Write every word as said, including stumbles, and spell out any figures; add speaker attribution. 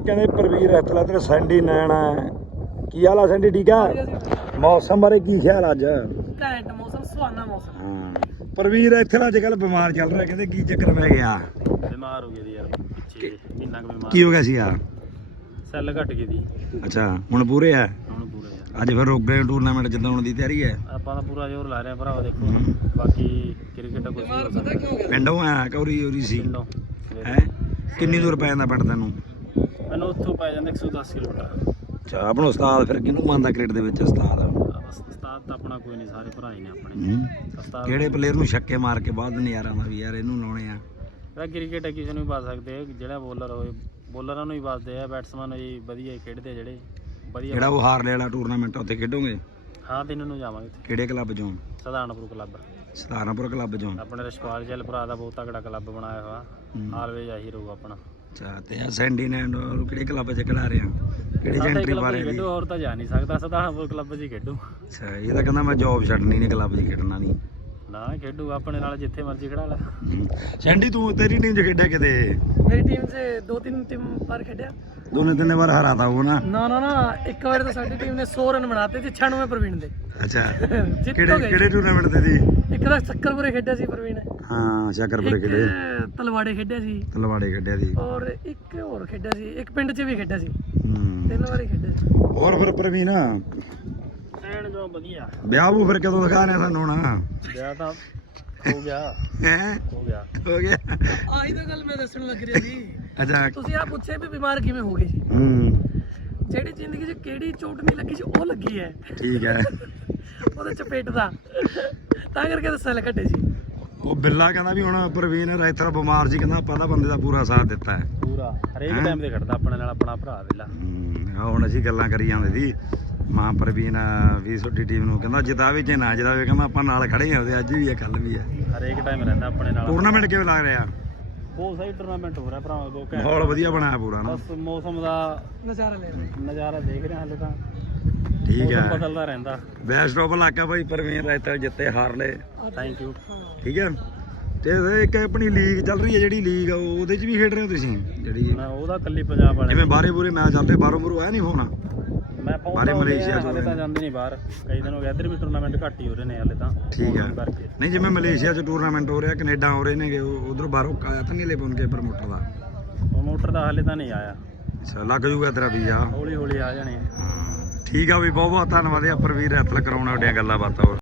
Speaker 1: ਕਹਿੰਦੇ ਪ੍ਰਵੀਰ ਇੱਥੇ ਤੇ ਸੈਂਡੀ ਨੈਣਾ ਕੀ ਹਾਲ ਆ ਸੈਂਡੀ? ਠੀਕ ਆ। ਮੌਸਮ ਬਾਰੇ ਕੀ ਖਿਆਲ ਅੱਜ?
Speaker 2: ਘੈਂਟ ਮੌਸਮ, ਸੁਹਾਨਾ ਮੌਸਮ।
Speaker 1: ਹਾਂ ਪ੍ਰਵੀਰ ਇੱਥੇ ਅੱਜ ਕੱਲ ਬਿਮਾਰ ਚੱਲ ਰਿਹਾ, ਕਹਿੰਦੇ ਕੀ ਚੱਕਰ ਪੈ ਗਿਆ?
Speaker 3: ਬਿਮਾਰ ਹੋ ਗਈ ਦੀ ਯਾਰ, ਪਿੱਛੇ ਮਹੀਨਾ ਕੁ ਬਿਮਾਰ।
Speaker 1: ਕੀ ਹੋ ਗਿਆ ਸੀਗਾ?
Speaker 3: ਸੈੱਲ ਘਟ ਗਈ ਦੀ।
Speaker 1: ਅੱਛਾ ਹੁਣ ਪੂਰੇ ਆ?
Speaker 3: ਹੁਣ ਪੂਰੇ ਆ।
Speaker 1: ਅੱਜ ਫਿਰ ਰੋਗਰੇ ਟੂਰਨਾਮੈਂਟ ਜਿੱਦਾਂ ਦੀ ਤਿਆਰੀ ਹੈ?
Speaker 3: ਆਪਾਂ ਤਾਂ ਪੂਰਾ ਜ਼ੋਰ ਲਾ ਰਹੇ ਆ ਭਰਾਵਾ, ਦੇਖੋ ਬਾਕੀ ਕ੍ਰਿਕਟ ਕੁਝ
Speaker 2: ਪਤਾ ਕਿਉਂ ਗਿਆ?
Speaker 1: ਪਿੰਡੋਂ ਆ ਕੌਰੀ ਉਰੀ ਸੀ
Speaker 3: ਪਿੰਡੋਂ
Speaker 1: ਹੈ? ਕਿੰਨੀ ਦੂਰ ਪੈ ਜਾਂਦਾ ਪਿੰਡ ਤੈਨੂੰ?
Speaker 3: ਮੈਨੂੰ ਉੱਥੋਂ ਪੈ ਜਾਂਦਾ ਇੱਕ ਸੌ ਦਸ ਕਿਲੋਮੀਟਰ।
Speaker 1: ਅੱਛਾ ਆਪਣਾ ਉਸਤਾਦ ਫਿਰ ਕਿਹਨੂੰ ਮੰਨਦਾ ਕ੍ਰਿਕਟ ਦੇ ਵਿੱਚ? ਉਸਤਾਦ
Speaker 3: ਉਸਤਾਦ ਤਾਂ ਆਪਣਾ ਕੋਈ ਨਹੀਂ, ਸਾਰੇ ਭਰਾ ਹੀ ਨੇ ਆਪਣੇ। ਉਸਤਾਦ
Speaker 1: ਕਿਹੜੇ ਪਲੇਅਰ ਨੂੰ ਛੱਕੇ ਮਾਰ ਕੇ ਬਾਅਦ ਨਜ਼ਾਰਾ ਆਉਂਦਾ ਵੀ ਯਾਰ ਇਹਨੂੰ ਲਾਉਣੇ ਆ?
Speaker 3: ਤਾਂ ਕ੍ਰਿਕਟ ਕਿਸੇ ਨੂੰ ਵੀ ਪਾ ਸਕਦੇ, ਜਿਹੜਾ ਬੋਲਰ ਹੋਏ ਬੋਲਰਾਂ ਨੂੰ ਹੀ ਪਾਸਦੇ ਆ, ਬੈਟਸਮੈਨ ਜੀ ਵਧੀਆ ਹੀ ਖੇਡਦੇ ਜਿਹੜੇ ਵਧੀਆ।
Speaker 1: ਜਿਹੜਾ ਉਹ ਹਾਰਲੇ ਵਾਲਾ ਟੂਰਨਾਮੈਂਟ ਉੱਥੇ ਖੇਡੋਗੇ?
Speaker 3: ਹਾਂ ਤਿੰਨ ਨੂੰ ਜਾਵਾਂਗੇ ਉੱਥੇ।
Speaker 1: ਕਿਹੜੇ ਕਲੱਬ ਚੋਂ?
Speaker 3: ਸਧਾਰਨਪੁਰ ਕਲੱਬ।
Speaker 1: ਸਧਾਰਨਪੁਰ ਕਲੱਬ ਚੋਂ?
Speaker 3: ਆਪਣੇ ਰਸ਼ਪਾਲ ਜੈਲ ਭਰਾ ਦਾ ਬਹੁਤ ਤਕੜਾ ਕਲੱਬ ਬਣਾਇਆ ਹੋਇਆ, ਆਲਵੇਜ ਆਹੀ ਰਹੂਗਾ ਆਪਣਾ।
Speaker 1: ਅੱਛਾ ਤੇ ਆ ਸੈਂਡੀ ਨੇ ਕਿਹੜੇ ਕਲੱਬ 'ਚ ਖਿਡਾ ਰਹੇ ਆ? ਕਿਹੜੀ ਐਂਟਰੀ ਬਾਰੇ?
Speaker 3: ਖੇਡੂ ਹੋਰ ਤਾਂ ਜਾ ਨਹੀਂ ਸਕਦਾ, ਸਧਾਰਨਪੁਰ ਕਲੱਬ 'ਚ ਹੀ ਖੇਡੂ।
Speaker 1: ਅੱਛਾ ਇਹ ਤਾਂ ਕਹਿੰਦਾ ਮੈਂ ਜੌਬ ਛੱਡਣੀ ਨਹੀਂ, ਕਲੱਬ 'ਚ ਖੇਡਣਾ ਨਹੀਂ।
Speaker 3: ਨਾ ਖੇਡੂ ਆਪਣੇ ਨਾਲ ਜਿੱਥੇ ਮਰਜ਼ੀ ਖੜਾ ਲੈ।
Speaker 1: ਸੈਂਡੀ ਤੂੰ ਤੇਰੀ ਟੀਮ 'ਚ ਖੇਡਿਆ ਕਿਤੇ?
Speaker 2: ਮੇਰੀ ਟੀਮ 'ਚ ਦੋ ਤਿੰਨ ਟੀਮ ਪਰ ਖੇਡਿਆ।
Speaker 1: ਦੋਨੇ ਤਿੰਨ ਵਾਰ ਹਰਾਤਾ ਉਹ ਨਾ?
Speaker 2: ਨਾ ਨਾ ਨਾ ਇੱਕ ਵਾਰ ਤਾਂ ਸਾਡੀ ਟੀਮ ਨੇ ਸੌ ਰਨ ਬਣਾਤੇ ਸੀ, ਛਿਆਨਵੇਂ ਪ੍ਰਵੀਨ ਦੇ।
Speaker 1: ਅੱਛਾ
Speaker 2: ਜਿੱਤ
Speaker 1: ਕਿਹੜੇ
Speaker 2: ਗਏ।
Speaker 1: ਕਿਹੜੇ ਟੂਰਨਾਮੈਂਟ ਤੇ ਸੀ?
Speaker 2: ਇੱਕ ਤਾਂ ਸ਼ੱਕਰਪੁਰੇ ਖੇਡਿਆ ਸੀ ਪ੍ਰਵੀਨ,
Speaker 1: ਹਾਂ ਸ਼ੱਕਰਪੁਰੇ ਖੇਡੇ,
Speaker 2: ਇੱਕ ਤਲਵਾੜੇ ਖੇਡਿਆ ਸੀ,
Speaker 1: ਤਲਵਾੜੇ ਖੇਡਿਆ ਸੀ,
Speaker 2: ਔਰ ਇੱਕ ਹੋਰ ਖੇਡਿਆ ਸੀ, ਇੱਕ ਪਿੰਡ 'ਚ ਵੀ ਖੇਡਿਆ ਸੀ।
Speaker 1: ਹੂੰ
Speaker 2: ਤਿੰਨ ਵਾਰੀ ਖੇਡਿਆ ਸੀ।
Speaker 1: ਹੋਰ ਫਿਰ ਪ੍ਰਵੀਨ
Speaker 3: ਐਨ ਜੋ ਵਧੀਆ।
Speaker 1: ਵਿਆਹ ਵੂ ਫਿਰ ਕਦੋਂ ਦਿਖਾਣੇ ਸਾਨੂੰ ਹੁਣ?
Speaker 3: ਵਿਆਹ ਤਾਂ ਹੋ ਗਿਆ
Speaker 1: ਹੈ
Speaker 3: ਹੋ ਗਿਆ
Speaker 1: ਹੋ ਗਿਆ?
Speaker 2: ਆਹੀ ਤਾਂ ਗੱਲ ਮੈਂ ਦੱਸਣ ਲੱਗ ਰਿਹਾ ਸੀ।
Speaker 1: ਅੱਛਾ
Speaker 2: ਤੁਸੀਂ ਆ ਪੁੱਛੇ ਵੀ ਬਿਮਾਰ ਕਿਵੇਂ ਹੋ ਗਏ ਸੀ?
Speaker 1: ਹੂੰ
Speaker 2: ਜਿਹੜੀ ਜ਼ਿੰਦਗੀ 'ਚ ਕਿਹੜੀ ਚੋਟ ਨਹੀਂ ਲੱਗੀ ਸੀ ਉਹ ਲੱਗੀ ਹੈ।
Speaker 1: ਠੀਕ ਹੈ।
Speaker 2: ਉਹਦੇ ਚਪੇਟ ਦਾ, ਤਾਂ ਕਰਕੇ ਤਾਂ ਸੈੱਲ ਘਟੇ ਸੀ।
Speaker 1: ਉਹ ਬਿੱਲਾ ਕਹਿੰਦਾ ਵੀ ਹੁਣ ਪ੍ਰਵੀਨ ਰੈਥਰ ਬਿਮਾਰ ਸੀ, ਕਹਿੰਦਾ ਪਹਿਲਾ ਬੰਦੇ ਦਾ ਪੂਰਾ ਸਾਥ ਦਿੱਤਾ ਹੈ
Speaker 3: ਪੂਰਾ ਹਰੇਕ ਟਾਈਮ ਤੇ ਖੜਦਾ ਆਪਣੇ ਨਾਲ, ਆਪਣਾ ਭਰਾ ਵੇਲਾ।
Speaker 1: ਆ ਹੁਣ ਅਸੀਂ ਗੱਲਾਂ ਕਰੀ ਜਾਂਦੇ ਸੀ ਮਾਂ ਪ੍ਰਵੀਨ ਵੀ ਤੁਹਾਡੀ ਟੀਮ ਨੂੰ ਕਹਿੰਦਾ ਜਿਤਾਵੇ ਜੇ ਨਾ ਜਿਤਾਵੇ, ਕਹਿੰਦਾ ਆਪਾਂ ਨਾਲ ਖੜੇ ਆ ਉਹਦੇ, ਅੱਜ ਵੀ ਆ ਕੱਲ ਵੀ ਆ।
Speaker 3: ਹਰੇਕ ਟਾਈਮ ਰਹਿੰਦਾ ਆਪਣੇ ਨਾਲ।
Speaker 1: ਟੂਰਨਾਮੈਂਟ ਕਿਵੇਂ ਲੱਗ ਰਿਹਾ?
Speaker 3: ਬਹੁਤ ਸਹੀ ਟੂਰਨਾਮੈਂਟ ਹੋ ਰਿਹਾ ਭਰਾਵਾ, ਦੋ ਘੰਟੇ
Speaker 1: ਮਾਹੌਲ ਵਧੀਆ ਬਣਾਇਆ ਪੂਰਾ ਨਾ?
Speaker 3: ਬਸ ਮੌਸਮ ਦਾ
Speaker 2: ਨਜ਼ਾਰਾ ਲੈ ਰਹੇ।
Speaker 3: ਨਜ਼ਾਰਾ ਦੇਖ ਰਹੇ ਹਾਂ ਹਾਲੇ ਤਾਂ,
Speaker 1: ਠੀਕ
Speaker 3: ਮੌਸਮ
Speaker 1: ਹੈ।
Speaker 3: ਬਦਲਦਾ ਰਹਿੰਦਾ।
Speaker 1: ਬੈਸਟ ਆਫ ਲੱਕ ਆ ਭਾਈ, ਪ੍ਰਵੀਨ ਰੈਥਰ ਜਿੱਤੇ ਹਾਰ ਲਏ।
Speaker 3: Thank you.
Speaker 1: ਠੀਕ ਹੈ। ਤੇ ਇੱਕ ਆਪਣੀ ਲੀਗ ਚੱਲ ਰਹੀ ਹੈ ਜਿਹੜੀ ਲੀਗ, ਉਹਦੇ 'ਚ ਵੀ ਖੇਡ ਰਹੇ ਹੋ ਤੁਸੀਂ? ਜਿਹੜੀ
Speaker 3: ਮੈਂ ਉਹਦਾ ਕੱਲੀ ਪੰਜਾਬ ਵਾਲੇ
Speaker 1: ਜਿਵੇਂ ਬਾਰੇ ਬੂਰੇ ਮੈਚ ਚੱਲਦੇ, ਬਾਹਰੋਂ ਬੂਰੋਂ ਆਇਆ ਨਹੀਂ ਫੋਨ?
Speaker 3: ਮੈਂ
Speaker 1: ਬਾਹਰੇ
Speaker 3: ਪਹੁੰਚਦਾ
Speaker 1: ਮਲੇਸ਼ੀਆ ਚ
Speaker 3: ਹਾਲੇ ਤਾਂ ਜਾਂਦੇ ਨਹੀਂ ਬਾਹਰ, ਕਈ ਦਿਨ ਹੋ ਗਏ। ਇੱਧਰ ਵੀ ਟੂਰਨਾਮੈਂਟ ਘੱਟ ਹੀ ਹੋ ਰਹੇ ਨੇ ਹਾਲੇ ਤਾਂ।
Speaker 1: ਠੀਕ ਹੈ।
Speaker 3: ਮੌਸਮ ਕਰਕੇ।
Speaker 1: ਨਹੀਂ ਜਿਵੇਂ ਮਲੇਸ਼ੀਆ 'ਚ ਟੂਰਨਾਮੈਂਟ ਹੋ ਰਿਹਾ, ਕੈਨੇਡਾ ਹੋ ਰਹੇ ਨੇਗੇ, ਉਧਰ ਬਾਹਰੋਂ ਆਇਆ ਤਾਂ ਨਹੀਂ ਲੈ ਪਾਉਣ ਕੇ ਪ੍ਰਮੋਟਰ ਦਾ?
Speaker 3: ਪ੍ਰਮੋਟਰ ਦਾ ਹਾਲੇ ਤਾਂ ਨਹੀਂ ਆਇਆ,
Speaker 1: ਅੱਛਾ ਲੱਗ ਜੂਗਾ ਤੇਰਾ ਵੀਜ਼ਾ?
Speaker 3: ਹੌਲੀ ਹੌਲੀ ਆ ਜਾਣੇ।
Speaker 1: ਹਾਂ ਠੀਕ ਆ ਵੀ, ਬਹੁਤ ਬਹੁਤ ਧੰਨਵਾਦ ਆ ਪ੍ਰਵੀਰ ਰੈਥਲ ਕਰਾਉਣ ਵਾਲੀਆਂ ਗੱਲਾਂ ਬਾਤਾਂ।